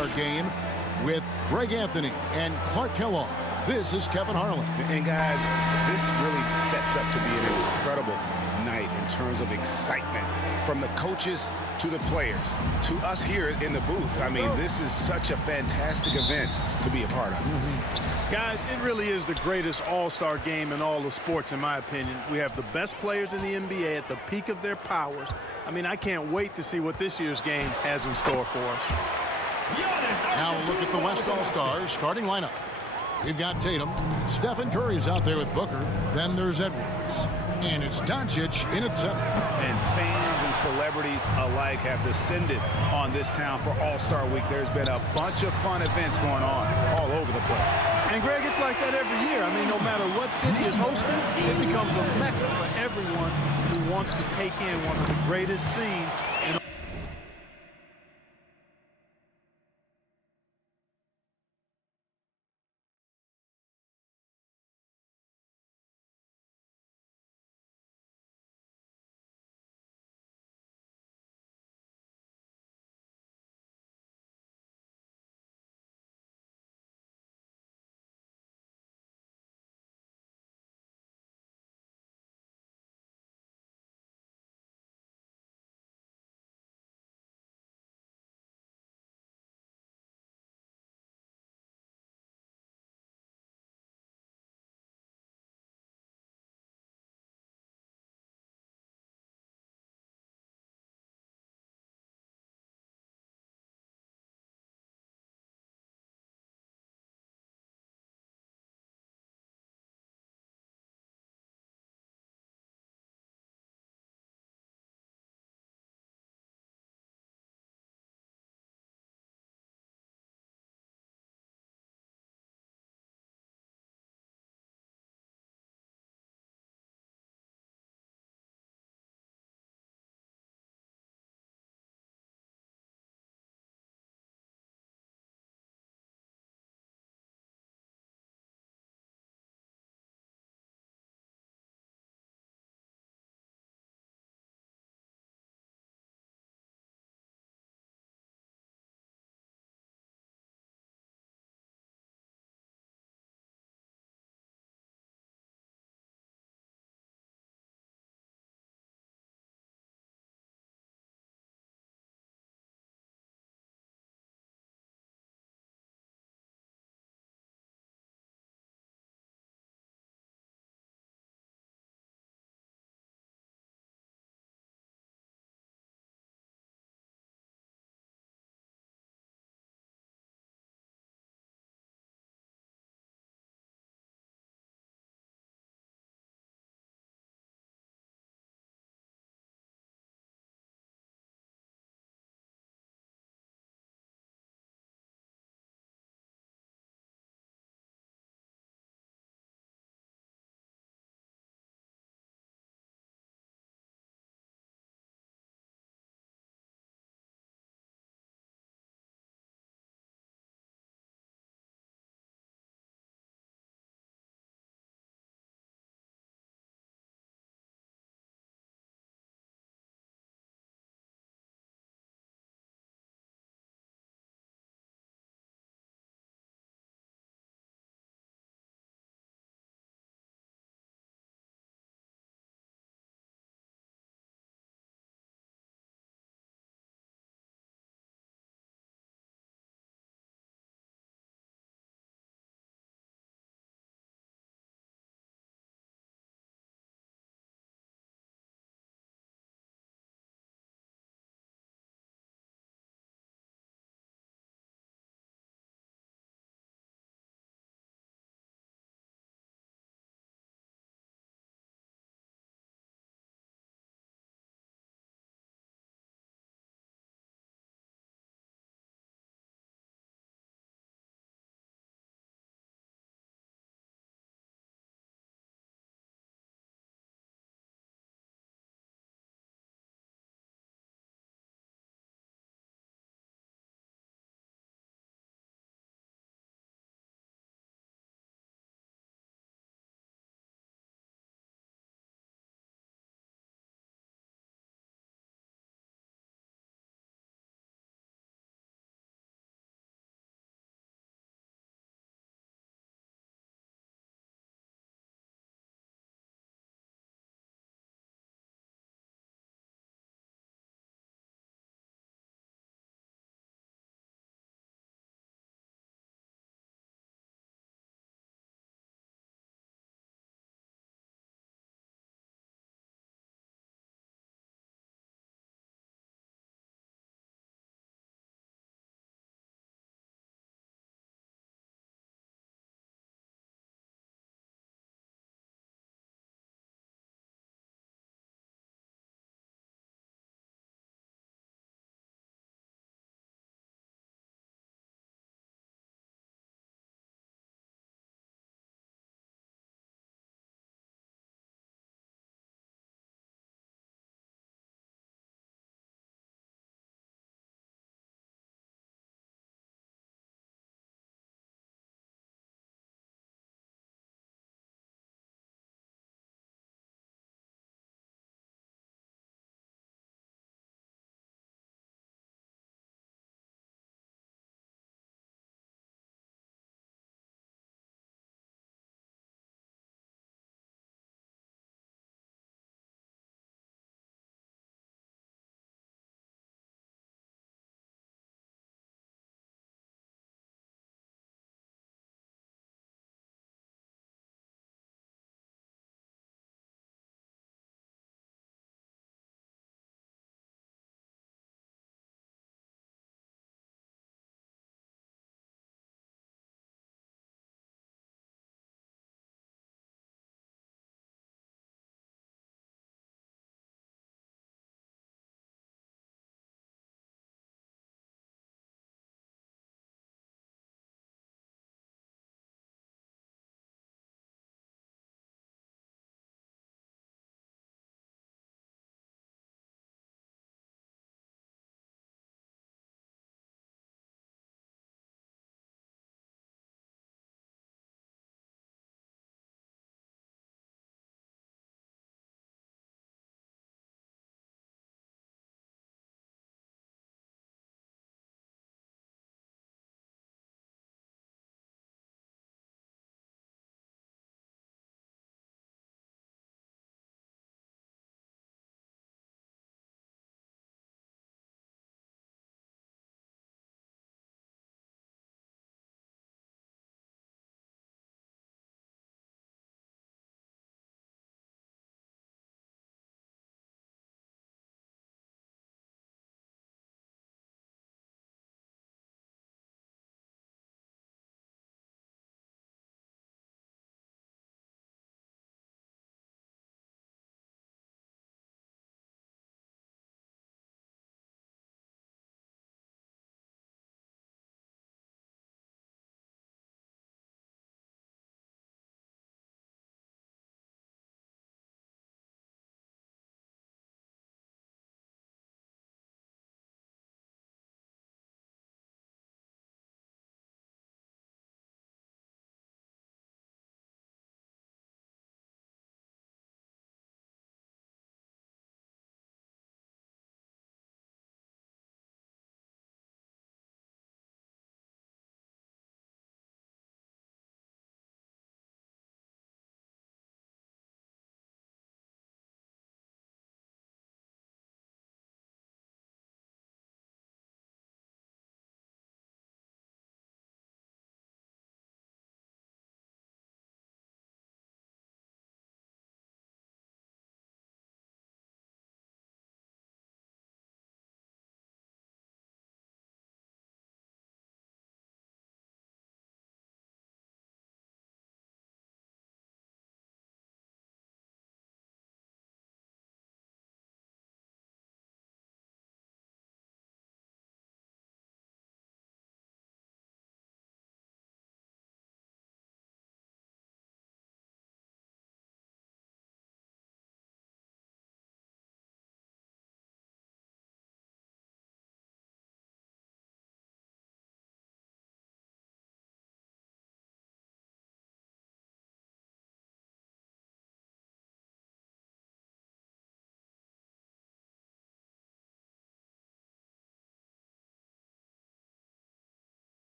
All-Star Game with Greg Anthony and Clark Kellogg. This is Kevin Harlan. And guys, this really sets up to be an incredible night in terms of excitement from the coaches to the players to us here in the booth. I mean, this is such a fantastic event to be a part of. Guys, it really is the greatest all-star game in all the sports, in my opinion. We have the best players in the NBA at the peak of their powers. I mean, I can't wait to see what this year's game has in store for us. Now we'll look at the West All-Stars starting lineup. We've got Tatum. Stephen Curry's out there with Booker. Then there's Edwards. And it's Doncic in at center. And fans and celebrities alike have descended on this town for All-Star Week. There's been a bunch of fun events going on all over the place. And, Greg, it's like that every year. I mean, no matter what city is hosting, it becomes a mecca for everyone who wants to take in one of the greatest scenes in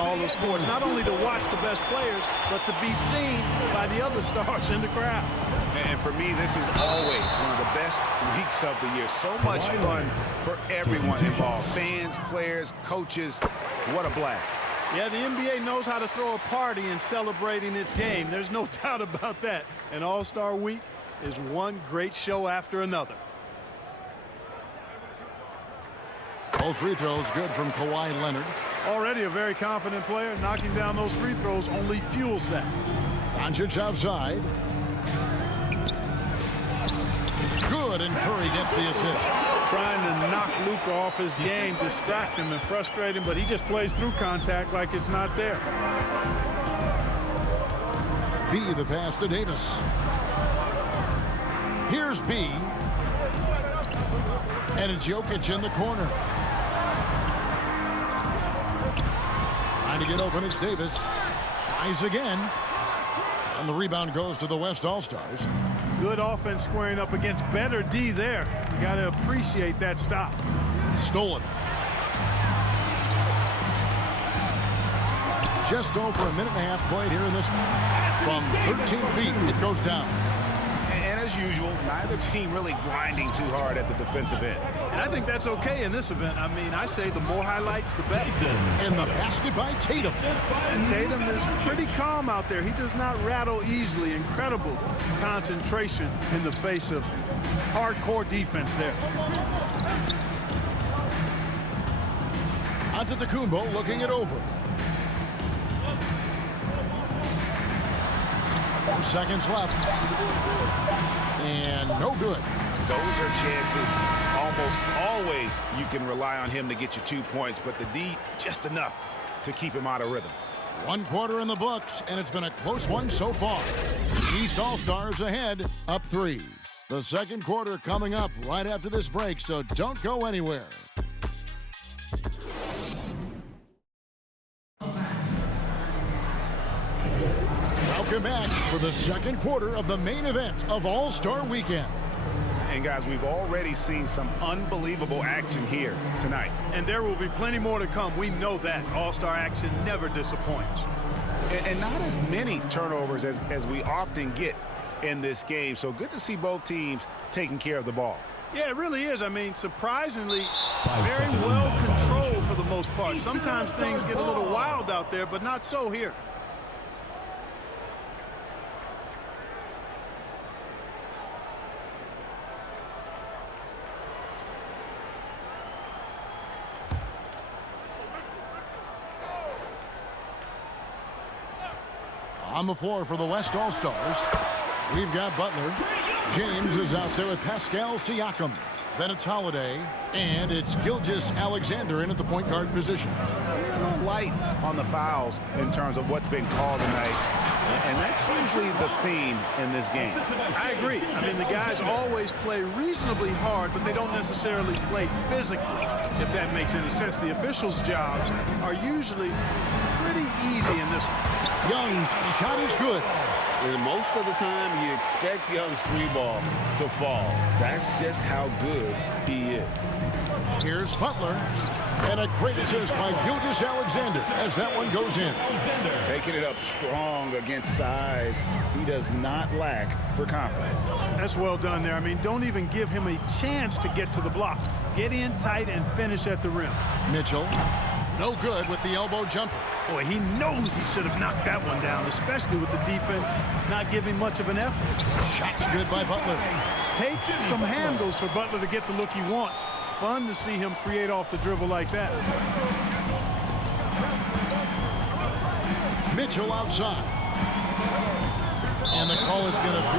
all the sports, not only to watch the best players, but to be seen by the other stars in the crowd. And for me, this is always one of the best weeks of the year. So much fun for everyone involved. Fans, players, coaches. What a blast. Yeah, the NBA knows how to throw a party in celebrating its game. There's no doubt about that. And All-Star Week is one great show after another. Both free throws good from Kawhi Leonard. Already a very confident player. Knocking down those free throws only fuels that. Doncic outside. Good, and Curry gets the assist. Trying to knock Luka off his game, distract him and frustrate him, but he just plays through contact like it's not there. B, the pass to Davis. Here's B. And it's Jokic in the corner. Trying to get open, it's Davis. Tries again. And the rebound goes to the West All-Stars. Good offense squaring up against better D there. You got to appreciate that stop. Stolen. Just over a minute and a half played here in this one. From 13 feet, it goes down. And as usual, neither team really grinding too hard at the defensive end. And I think that's okay in this event. I mean, I say the more highlights, the better. And the basket by Tatum. And Tatum is pretty calm out there. He does not rattle easily. Incredible concentration in the face of hardcore defense there. Antetokounmpo looking it over. 4 seconds left. And no good. Those are chances almost always you can rely on him to get you 2 points, but the D just enough to keep him out of rhythm. 1 quarter in the books, and it's been a close one so far. East All-Stars ahead, up 3. The second quarter coming up right after this break, so don't go anywhere. Welcome back for the second quarter of the main event of All-Star Weekend. And guys, we've already seen some unbelievable action here tonight. And there will be plenty more to come. We know that. All-Star action never disappoints. And not as many turnovers as we often get in this game. So good to see both teams taking care of the ball. Yeah, it really is. I mean, surprisingly, very well controlled for the most part. Sometimes things get a little wild out there, but not so here. On the floor for the West All-Stars, we've got Butler. James is out there with Pascal Siakam. Then it's Holiday, and it's Gilgeous-Alexander in at the point guard position. We're a little light on the fouls in terms of what's been called tonight, and that's usually the theme in this game. I agree. I mean, the guys always play reasonably hard, but they don't necessarily play physically, if that makes any sense. The officials' jobs are usually pretty easy in this one. Young's shot is good. And most of the time, you expect Young's 3-ball to fall. That's just how good he is. Here's Butler. And a great assist by Gilgeous-Alexander as that one goes in. Taking it up strong against size. He does not lack for confidence. That's well done there. I mean, don't even give him a chance to get to the block. Get in tight and finish at the rim. Mitchell, no good with the elbow jumper. Boy, he knows he should have knocked that one down, especially with the defense not giving much of an effort. Shot's good by Butler. Takes some handles for Butler to get the look he wants. Fun to see him create off the dribble like that. Mitchell outside. And the call is going to be,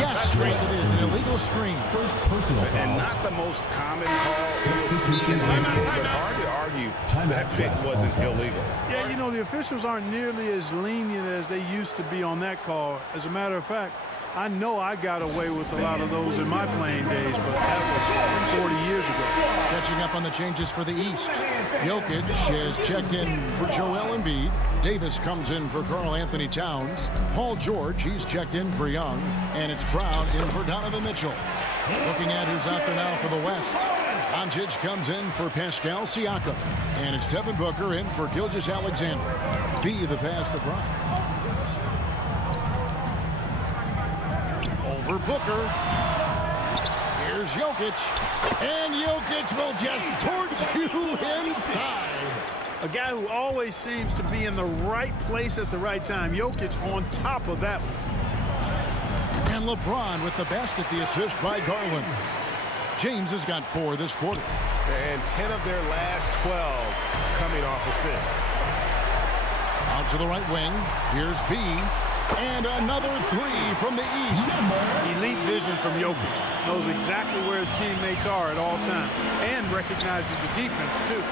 yes, it is, an illegal screen. And not the most common call you'll see in the NBA, but hard to argue that pick wasn't illegal. Yeah, you know, the officials aren't nearly as lenient as they used to be on that call. As a matter of fact, I know I got away with a lot of those in my playing days, but that was 40 years ago. Catching up on the changes for the East. Jokic has checked in for Joel Embiid. Davis comes in for Karl Anthony Towns. Paul George, he's checked in for Young. And it's Brown in for Donovan Mitchell. Looking at who's out there now for the West. Doncic comes in for Pascal Siakam. And it's Devin Booker in for Gilgeous-Alexander. B the pass to Bryant. Over Booker. Here's Jokic. And Jokic will just torch you inside. A guy who always seems to be in the right place at the right time. Jokic on top of that one. And LeBron with the basket, the assist by Garland. James has got 4 this quarter. And 10 of their last 12 coming off assists. Out to the right wing. Here's B. And another 3 from the east. Elite vision from Jokic. Knows exactly where his teammates are at all times. And recognizes the defense, too.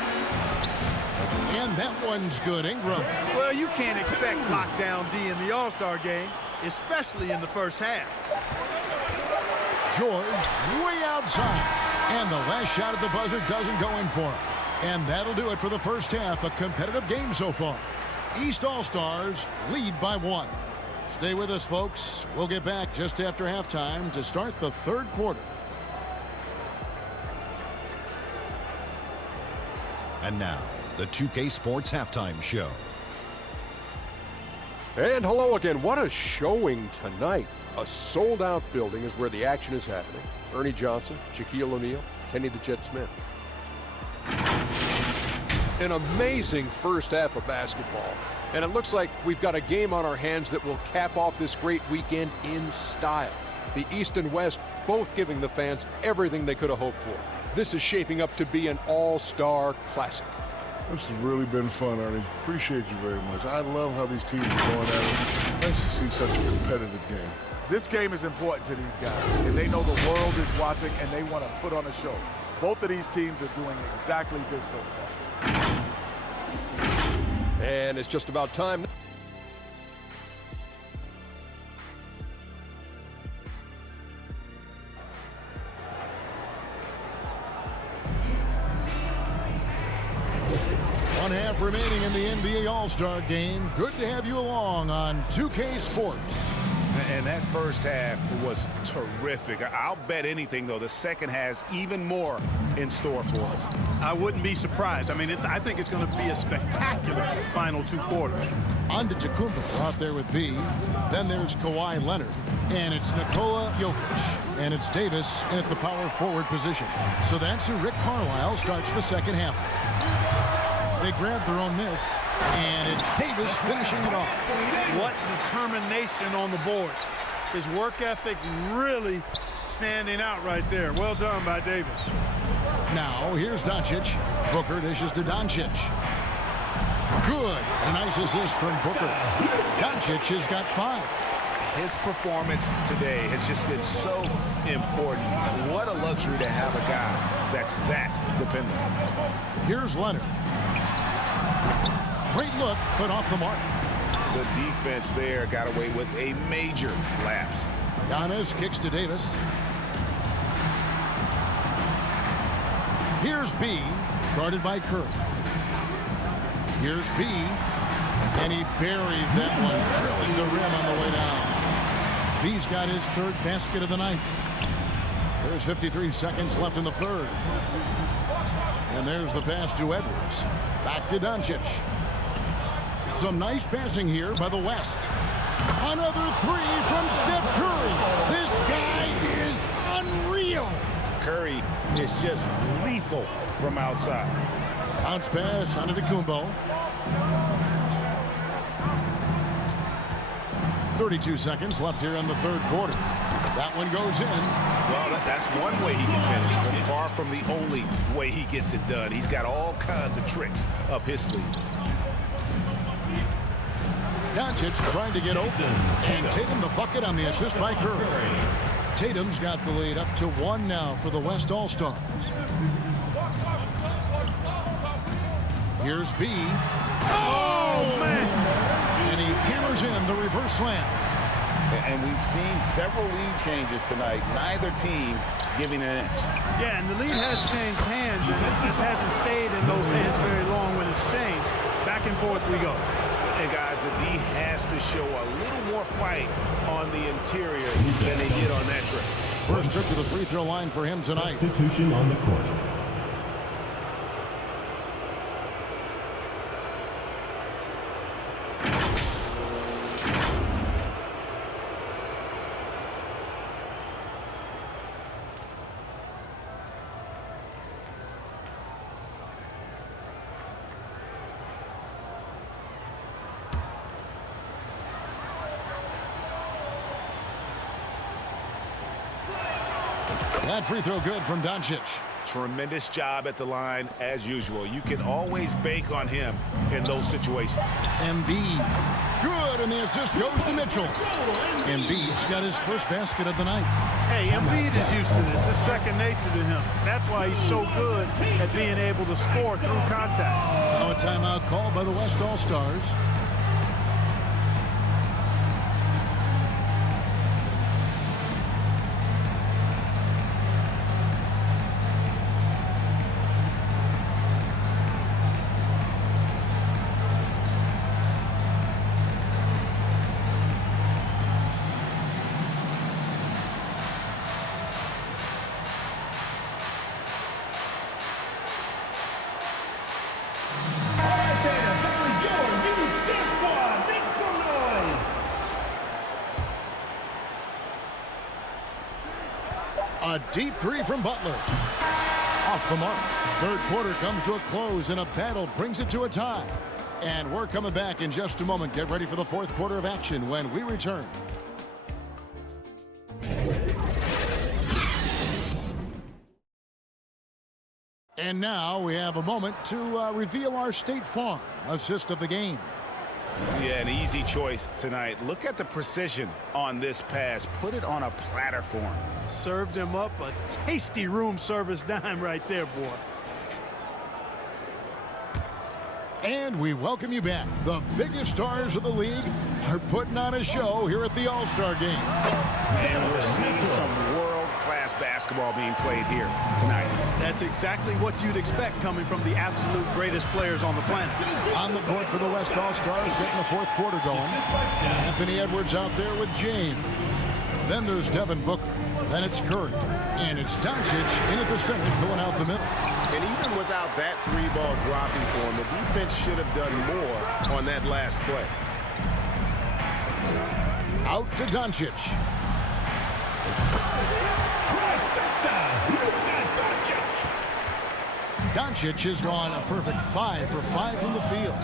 And that one's good. Ingram. Well, you can't expect lockdown D in the All-Star game, especially in the first half. George way outside. And the last shot at the buzzer doesn't go in for him. And that'll do it for the first half. A competitive game so far. East All-Stars lead by 1. Stay with us, folks. We'll get back just after halftime to start the third quarter. And now, the 2K Sports Halftime Show. And hello again. What a showing tonight. A sold-out building is where the action is happening. Ernie Johnson, Shaquille O'Neal, Kenny the Jet Smith. An amazing first half of basketball. And it looks like we've got a game on our hands that will cap off this great weekend in style. The East and West both giving the fans everything they could have hoped for. This is shaping up to be an all-star classic. This has really been fun, Ernie. Appreciate you very much. I love how these teams are going at it. Nice to see such a competitive game. This game is important to these guys, and they know the world is watching, and they want to put on a show. Both of these teams are doing exactly this so far. And it's just about time. One half remaining in the NBA All-Star game. Good to have you along on 2K Sports. And that first half was terrific. I'll bet anything, though, the second has even more in store for us. I wouldn't be surprised. I mean, I think it's going to be a spectacular final 2 quarters. On to Antetokounmpo out there with B. Then there's Kawhi Leonard. And it's Nikola Jokic. And it's Davis in at the power forward position. So that's who Rick Carlisle starts the second half. They grabbed their own miss. And it's Davis finishing it off. What determination on the boards. His work ethic really standing out right there. Well done by Davis. Now, here's Doncic. Booker dishes to Doncic. Good. A nice assist from Booker. Doncic has got 5. His performance today has just been so important. What a luxury to have a guy that's that dependent. Here's Leonard. Great look, but off the mark. The defense there got away with a major lapse. Giannis kicks to Davis. Here's B, guarded by Curry. Here's B, and he buries that one, drilling the rim on the way down. B's got his 3rd basket of the night. There's 53 seconds left in the 3rd. And there's the pass to Edwards. Back to Doncic. Some nice passing here by the West. Another 3 from Steph Curry. This guy is unreal. Curry is just lethal from outside. Bounce pass on Antetokounmpo. 32 seconds left here in the 3rd quarter. That one goes in. Well, that's one way he can finish, but far from the only way he gets it done. He's got all kinds of tricks up his sleeve. Doncic trying to get open, and Tatum the bucket on the assist by Curry. Tatum's got the lead up to 1 now for the West All-Stars. Here's B. Oh, man! And he hammers in the reverse slam. And we've seen several lead changes tonight. Neither team giving an inch. Yeah, and the lead has changed hands, and it just hasn't stayed in those hands very long when it's changed. Back and forth we go. And guys, the D has to show a little more fight on the interior than they did on that trip. First trip to the free throw line for him tonight. Substitution on the court. That free throw good from Doncic. Tremendous job at the line as usual. You can always bank on him in those situations. Embiid. Good, and the assist goes to Mitchell. Embiid's got his first basket of the night. Hey, Embiid is used to this. It's second nature to him. That's why he's so good at being able to score through contact. Now a timeout called by the West All-Stars. A deep three from Butler. Off the mark. Third quarter comes to a close, and a battle brings it to a tie. And we're coming back in just a moment. Get ready for the fourth quarter of action when we return. And now we have a moment to reveal our State Farm assist of the game. Yeah, an easy choice tonight. Look at the precision on this pass. Put it on a platter for him. Served him up a tasty room service dime right there, boy. And we welcome you back. The biggest stars of the league are putting on a show here at the All-Star Game. And we're seeing some world-class basketball being played here tonight. That's exactly what you'd expect coming from the absolute greatest players on the planet. On the court for the West All-Stars, getting the fourth quarter going. Anthony Edwards out there with James. Then there's Devin Booker. Then it's Curry. And it's Doncic in at the center, filling out the middle. And even without that three-ball dropping for him, the defense should have done more on that last play. Out to Doncic. Doncic has gone a perfect 5 for 5 from the field.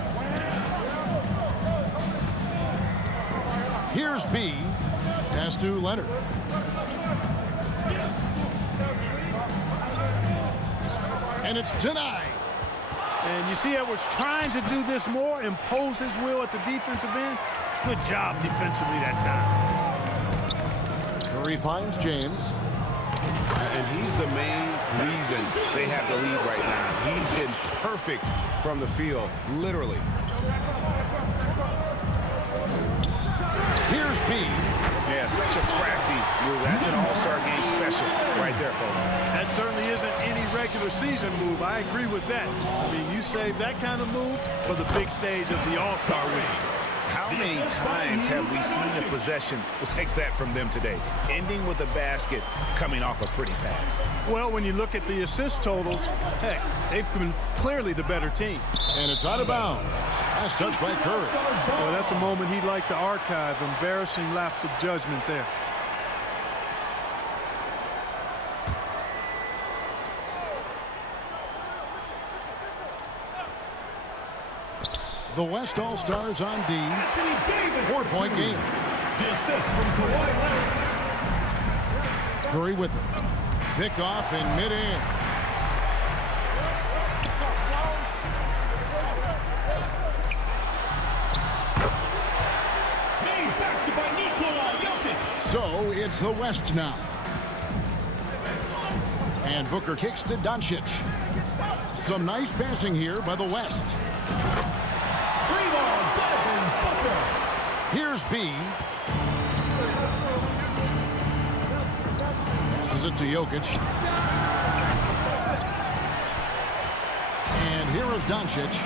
Here's B. Pass to Leonard. And it's denied. And you see Edwards trying to do this more, impose his will at the defensive end. Good job defensively that time. Curry finds James. And he's the main reason they have the lead right now. He's been perfect from the field, literally. Here's B. Yeah, such a crafty move. That's an All-Star Game special right there, folks. That certainly isn't any regular season move. I agree with that. I mean, you save that kind of move for the big stage of the All-Star week. How many times have we seen a possession like that from them today, ending with a basket coming off a pretty pass? Well, when you look at the assist totals, heck, they've been clearly the better team. And it's out of bounds. Last touch by Curry. Well, that's a moment he'd like to archive. Embarrassing lapse of judgment there. The West All-Stars on D. 4-point game. The assist from Kawhi Leonard. Curry with it. Picked off in midair. Made basket by NIKO. So it's the West now. And Booker kicks to Doncic. Some nice passing here by the West. Here's B. Passes it to Jokic. And here is Doncic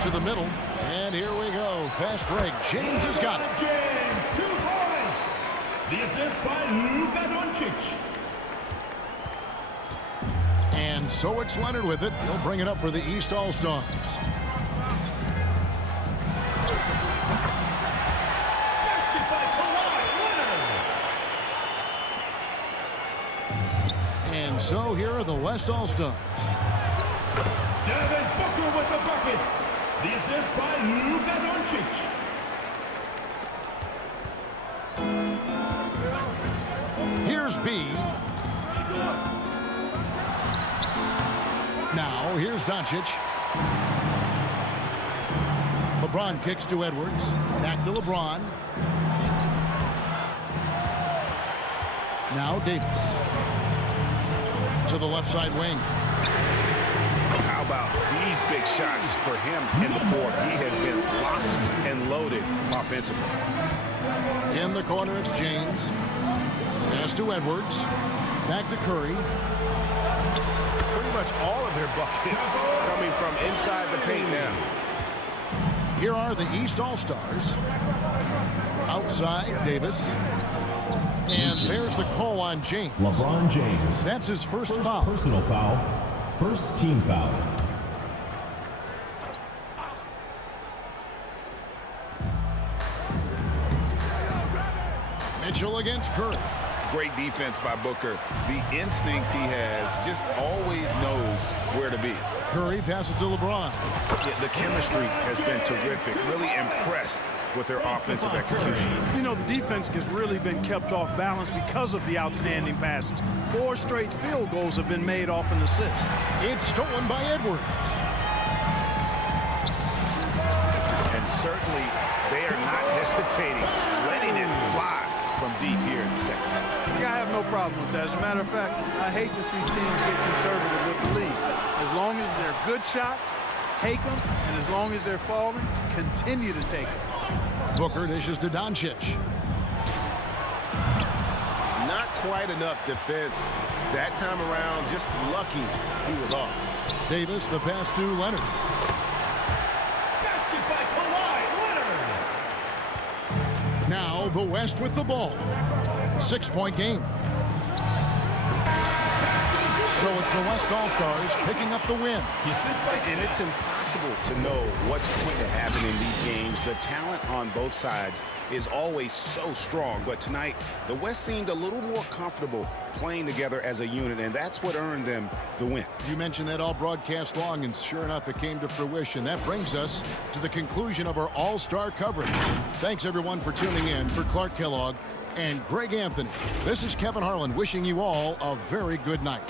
to the middle. And here we go. Fast break. James has got it. James, 2 points. The assist by LUKA Doncic. And so it's Leonard with it. He'll bring it up for the East All-Stars. And so here are the West All-Stars. Devin Booker with the bucket. The assist by LUKA Doncic. Here's B. Doncic. LeBron kicks to Edwards. Back to LeBron. Now Davis. To the left side wing. How about these big shots for him in the fourth? He has been locked and loaded offensively. In the corner, it's James. Pass to Edwards. Back to Curry. Pretty much all of their buckets coming from inside the paint now. Here are the East All-Stars. Outside, Davis. And there's the call on James. LeBron James. That's his first foul. Personal foul. First team foul. Mitchell against Curry. Great defense by Booker. The instincts he has, just always knows where to be. Curry passes to LeBron. The chemistry has been terrific. Really impressed with their offensive execution. You know, the defense has really been kept off balance because of the outstanding passes. 4 straight field goals have been made off an assist. It's stolen by Edwards. And certainly they are not hesitating, letting it fly from deep here in the second half. Yeah, I have no problem with that. As a matter of fact, I hate to see teams get conservative with the lead. As long as they're good shots, take them, and as long as they're falling, continue to take them. Booker dishes to Doncic. Not quite enough defense that time around. Just lucky he was off. Davis, the pass to Leonard. Basket by Kawhi Leonard. Now the West with the ball. 6-point game. So it's the West All-Stars picking up the win. And it's impossible to know what's going to happen in these games. The talent on both sides is always so strong. But tonight, the West seemed a little more comfortable playing together as a unit, and that's what earned them the win. You mentioned that all broadcast long, and sure enough, it came to fruition. That brings us to the conclusion of our All-Star coverage. Thanks, everyone, for tuning in. For Clark Kellogg and Greg Anthony, this is Kevin Harlan wishing you all a very good night.